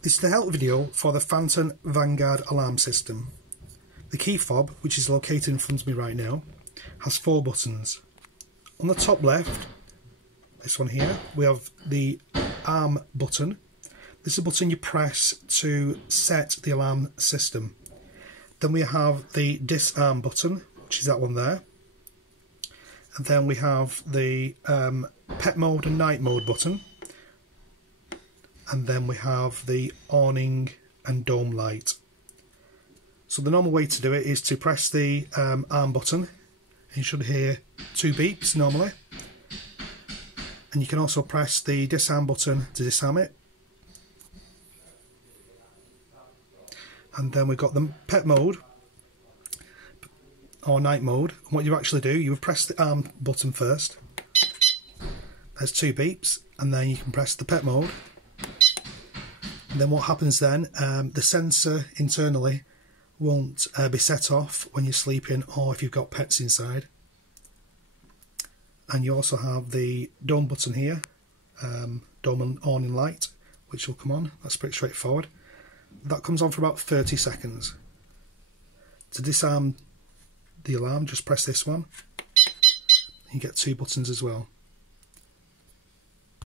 This is the help video for the Phantom Vanguard Alarm system. The key fob, which is located in front of me right now, has 4 buttons. On the top left, this one here, we have the arm button. This is a button you press to set the alarm system. Then we have the disarm button, which is that one there. And then we have the pet mode and night mode button. And then we have the awning and dome light. So the normal way to do it is to press the arm button, and you should hear 2 beeps normally. And you can also press the disarm button to disarm it. And then we've got the pet mode or night mode. And what you actually do, you would press the arm button first. There's 2 beeps, and then you can press the pet mode. And then what happens then, the sensor internally won't be set off when you're sleeping or if you've got pets inside. And you also have the dome button here, dome and awning light, which will come on. That's pretty straightforward. That comes on for about 30 seconds. To disarm the alarm, just press this one. You get 2 buttons as well.